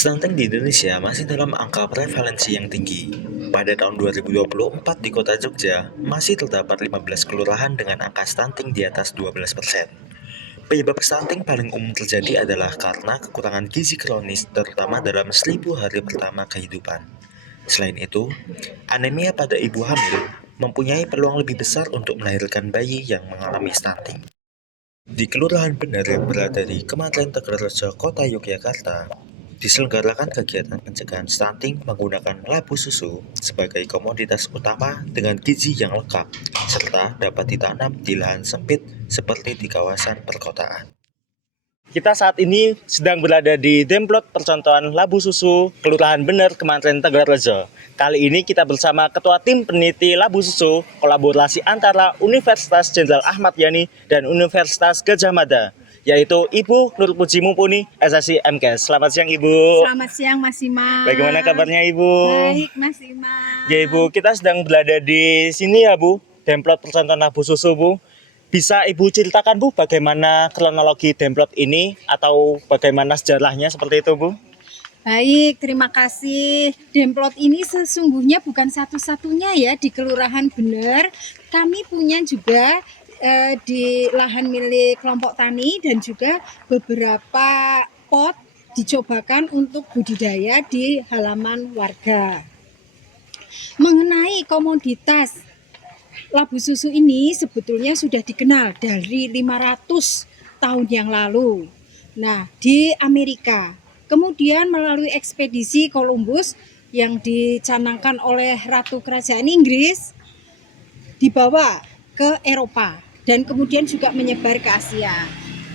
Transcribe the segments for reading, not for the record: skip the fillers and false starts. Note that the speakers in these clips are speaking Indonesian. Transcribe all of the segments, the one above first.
Stunting di Indonesia masih dalam angka prevalensi yang tinggi. Pada tahun 2024 di kota Jogja, masih terdapat 15 kelurahan dengan angka stunting di atas 12%. Penyebab stunting paling umum terjadi adalah karena kekurangan gizi kronis terutama dalam 1000 hari pertama kehidupan. Selain itu, anemia pada ibu hamil mempunyai peluang lebih besar untuk melahirkan bayi yang mengalami stunting. Di Kelurahan Bener yang berada di Kecamatan Tegalrejo, Kota Yogyakarta, diselenggarakan kegiatan pencegahan stunting menggunakan labu susu sebagai komoditas utama dengan gizi yang lengkap, serta dapat ditanam di lahan sempit seperti di kawasan perkotaan. Kita saat ini sedang berada di Demplot Percontohan Labu Susu Kelurahan Bener, Kecamatan Tegalrejo. Kali ini kita bersama Ketua Tim Peneliti Labu Susu, kolaborasi antara Universitas Jenderal Ahmad Yani dan Universitas Gadjah Mada, yaitu Ibu Nur Puji Mumpuni, SSI MKes. Selamat siang Ibu. Selamat siang Mas Iman. Bagaimana kabarnya Ibu? Baik Mas Iman. Ya Ibu, kita sedang berada di sini ya Bu, Demplot Percontohan Labu Susu Bu. Bisa Ibu ceritakan Bu bagaimana kronologi Demplot ini atau bagaimana sejarahnya seperti itu Bu? Baik, terima kasih. Demplot ini sesungguhnya bukan satu-satunya ya di Kelurahan Bener. Kami punya juga di lahan milik kelompok tani dan juga beberapa pot dicobakan untuk budidaya di halaman warga. Mengenai komoditas labu susu ini sebetulnya sudah dikenal dari 500 tahun yang lalu. Nah, di Amerika. Kemudian melalui ekspedisi Columbus yang dicanangkan oleh Ratu Kerajaan Inggris dibawa ke Eropa dan kemudian juga menyebar ke Asia.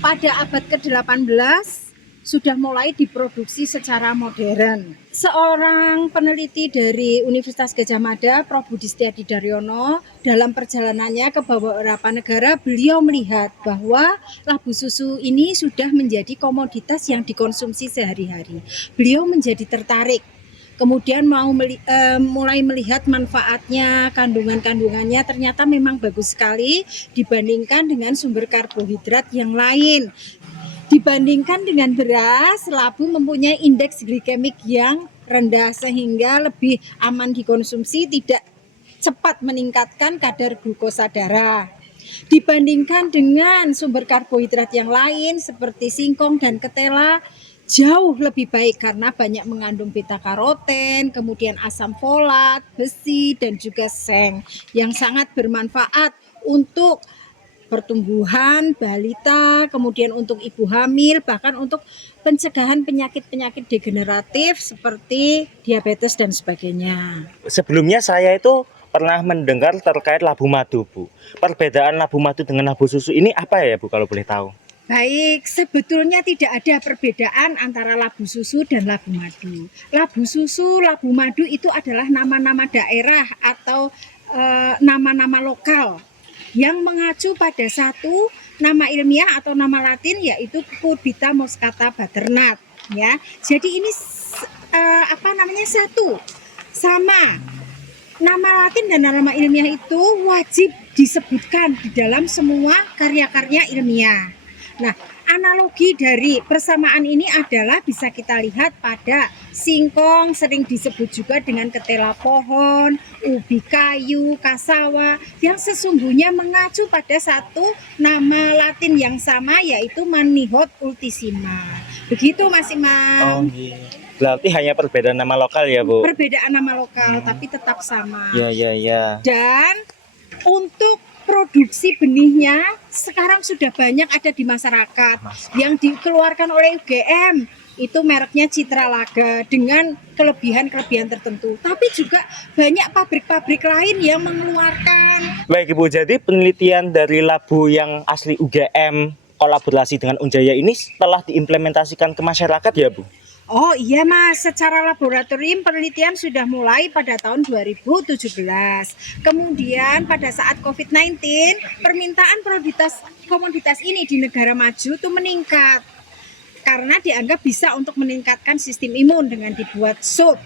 Pada abad ke-18 sudah mulai diproduksi secara modern. Seorang peneliti dari Universitas Gadjah Mada, Prof. Budi Setiadi Daryono, dalam perjalanannya ke beberapa negara, beliau melihat bahwa labu susu ini sudah menjadi komoditas yang dikonsumsi sehari-hari. Beliau menjadi tertarik, kemudian mulai melihat manfaatnya, kandungannya ternyata memang bagus sekali dibandingkan dengan sumber karbohidrat yang lain. Dibandingkan dengan beras, labu mempunyai indeks glikemik yang rendah sehingga lebih aman dikonsumsi, tidak cepat meningkatkan kadar glukosa darah. Dibandingkan dengan sumber karbohidrat yang lain seperti singkong dan ketela, jauh lebih baik karena banyak mengandung beta karoten, kemudian asam folat, besi, dan juga seng yang sangat bermanfaat untuk pertumbuhan balita, kemudian untuk ibu hamil, bahkan untuk pencegahan penyakit-penyakit degeneratif seperti diabetes dan sebagainya. Sebelumnya saya itu pernah mendengar terkait labu madu Bu. Perbedaan labu madu dengan labu susu ini apa ya Bu kalau boleh tahu? Baik, sebetulnya tidak ada perbedaan antara labu susu dan labu madu. Labu susu, labu madu itu adalah nama-nama daerah atau nama-nama lokal yang mengacu pada satu nama ilmiah atau nama latin yaitu Cucurbita moscata butternut ya. Jadi ini satu sama. Nama latin dan nama ilmiah itu wajib disebutkan di dalam semua karya-karya ilmiah. Nah, analogi dari persamaan ini adalah bisa kita lihat pada singkong sering disebut juga dengan ketela pohon, ubi kayu, kasawa yang sesungguhnya mengacu pada satu nama latin yang sama yaitu Manihot ultissima. Begitu Mas Imam. Iya. Berarti hanya perbedaan nama lokal ya Bu? Perbedaan nama lokal tapi tetap sama. Ya. Dan untuk produksi benihnya sekarang sudah banyak ada di masyarakat yang dikeluarkan oleh UGM. Itu mereknya Citra Laga dengan kelebihan-kelebihan tertentu. Tapi juga banyak pabrik-pabrik lain yang mengeluarkan. Baik Ibu, jadi penelitian dari labu yang asli UGM kolaborasi dengan Unjaya ini telah diimplementasikan ke masyarakat ya Bu? Oh iya Mas, secara laboratorium penelitian sudah mulai pada tahun 2017. Kemudian pada saat COVID-19, permintaan komoditas ini di negara maju itu meningkat. Karena dianggap bisa untuk meningkatkan sistem imun dengan dibuat sup.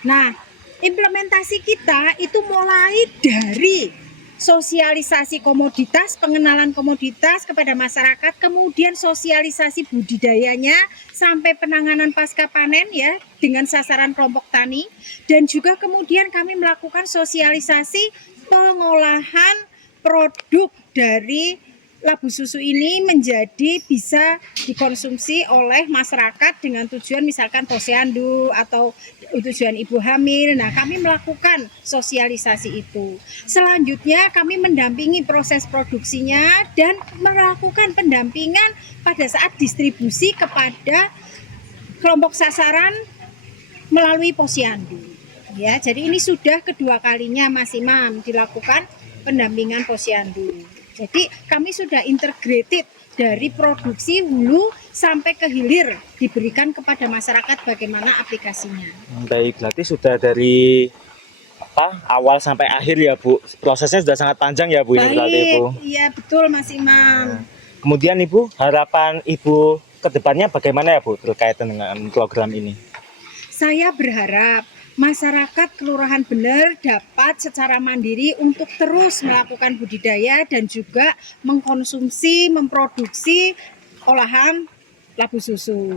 Nah, implementasi kita itu mulai dari sosialisasi komoditas, pengenalan komoditas kepada masyarakat, kemudian sosialisasi budidayanya sampai penanganan pasca panen ya dengan sasaran kelompok tani, dan juga kemudian kami melakukan sosialisasi pengolahan produk dari labu susu ini menjadi bisa dikonsumsi oleh masyarakat dengan tujuan misalkan posyandu atau tujuan ibu hamil. Nah, kami melakukan sosialisasi itu. Selanjutnya kami mendampingi proses produksinya dan melakukan pendampingan pada saat distribusi kepada kelompok sasaran melalui posyandu. Ya, jadi ini sudah kedua kalinya Mas Imam dilakukan pendampingan posyandu. Jadi kami sudah integrated dari produksi hulu sampai ke hilir diberikan kepada masyarakat bagaimana aplikasinya. Baik, berarti sudah dari awal sampai akhir ya Bu. Prosesnya sudah sangat panjang ya Bu ini berarti Bu. Iya betul Mas Imam. Kemudian Ibu, harapan Ibu ke depannya bagaimana ya Bu berkaitan dengan program ini? Saya berharap masyarakat Kelurahan Bener dapat secara mandiri untuk terus melakukan budidaya dan juga mengkonsumsi, memproduksi olahan labu susu.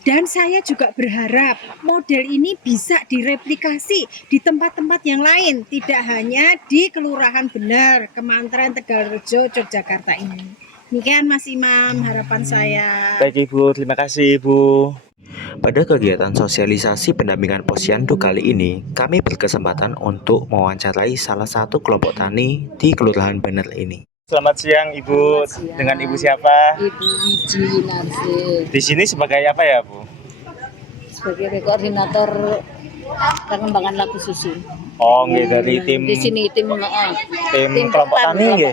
Dan saya juga berharap model ini bisa direplikasi di tempat-tempat yang lain, tidak hanya di Kelurahan Bener, Kemantren Tegalrejo, Yogyakarta ini. Demikian Mas Imam harapan saya. Baik Ibu, terima kasih Ibu. Pada kegiatan sosialisasi pendampingan posyandu kali ini, kami berkesempatan untuk mewawancarai salah satu kelompok tani di Kelurahan Bener ini. Selamat siang Ibu. Selamat siang. Dengan Ibu siapa? Ibu Wiji Narsih Di sini sebagai apa ya Bu? sebagai koordinator pengembangan labu susu. Oh, nggih dari tim Di sini tim kelompok tani nggih.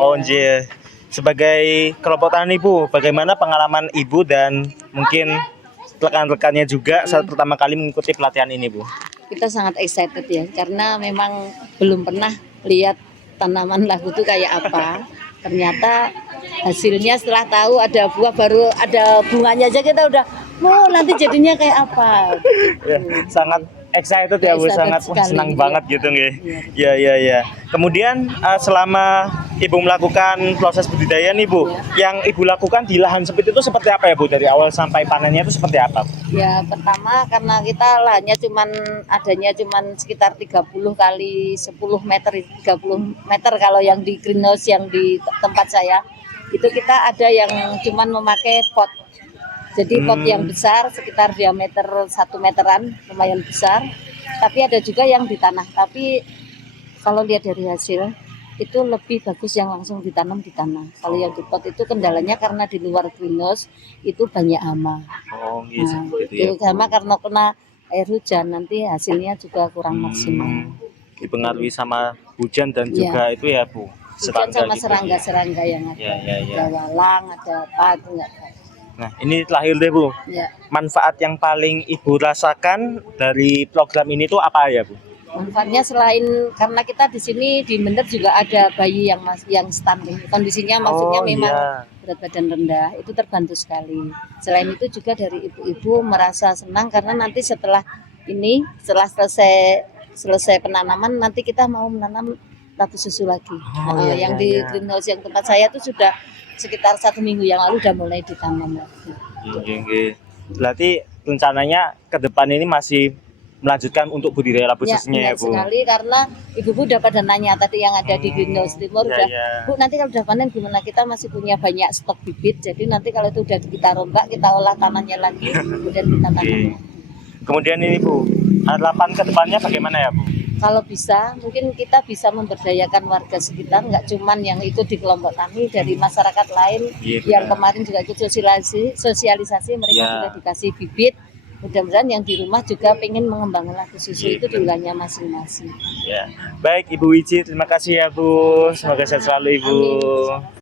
Oh, nggih. Sebagai kelompok tani Bu, bagaimana pengalaman Ibu dan mungkin rekan-rekannya juga saat pertama kali mengikuti pelatihan ini Bu? Kita sangat excited ya karena memang belum pernah lihat tanaman labu itu kayak apa. Ternyata hasilnya setelah tahu ada buah baru ada bunganya aja kita udah nanti jadinya kayak apa. Ya, sangat excited ya Bu, Excited sangat sekali, senang iya. banget gitu nggih. Iya. Ya. Kemudian selama Ibu melakukan proses budidaya nih Bu, yang Ibu lakukan di lahan sempit itu seperti apa ya Bu? Dari awal sampai panennya itu seperti apa? Ya pertama karena kita lahannya adanya sekitar 30 kali 10 meter 30 meter kalau yang di greenhouse yang di tempat saya itu kita ada yang cuman memakai pot. Jadi pot yang besar sekitar diameter 1 meteran lumayan besar. Tapi ada juga yang di tanah. Tapi kalau lihat dari hasil itu lebih bagus yang langsung ditanam di tanah. Kalau yang di pot itu kendalanya karena di luar greenhouse itu banyak hama. Oh, Nah, seperti itu itu hama karena kena air hujan nanti hasilnya juga kurang maksimal. Dipengaruhi sama hujan dan Iya. juga itu ya Bu. Hujan sama gitu. serangga-serangga yang ada. Ya. Ada walang, ada apa itu enggak ada. Nah, ini terakhir deh Bu. Ya, Manfaat yang paling Ibu rasakan dari program ini tuh apa ya Bu? manfaatnya selain karena kita di sini di Bener juga ada bayi yang stunting. Kondisinya maksudnya memang berat badan rendah, itu terbantu sekali. Selain itu juga dari ibu-ibu merasa senang karena nanti setelah selesai penanaman nanti kita mau menanam labu susu lagi. Yang di greenhouse yang tempat saya itu sudah sekitar 1 minggu yang lalu udah mulai ditanam lagi. Iya. Berarti rencananya ke depan ini masih melanjutkan untuk budidaya labu susunya ya Bu? Sekali karena ibu-ibu udah pada nanya tadi yang ada di greenhouse timur udah Bu nanti kalau udah panen gimana, kita masih punya banyak stok bibit jadi nanti kalau itu udah kita rombak kita olah tanahnya lagi kemudian kita tanam. Kemudian ini Bu, harapan ke depannya bagaimana ya Bu? Kalau bisa mungkin kita bisa memberdayakan warga sekitar, nggak cuman yang ikut di kelompok tani, dari masyarakat lain yang kemarin juga ikut sosialisasi mereka juga dikasih bibit. Mudah-mudahan yang di rumah juga pengen mengembangkan labu susu itu di wilayahnya masing-masing. Ya, baik Ibu Wiji, terima kasih ya Bu. Semoga sehat selalu Ibu. Amin.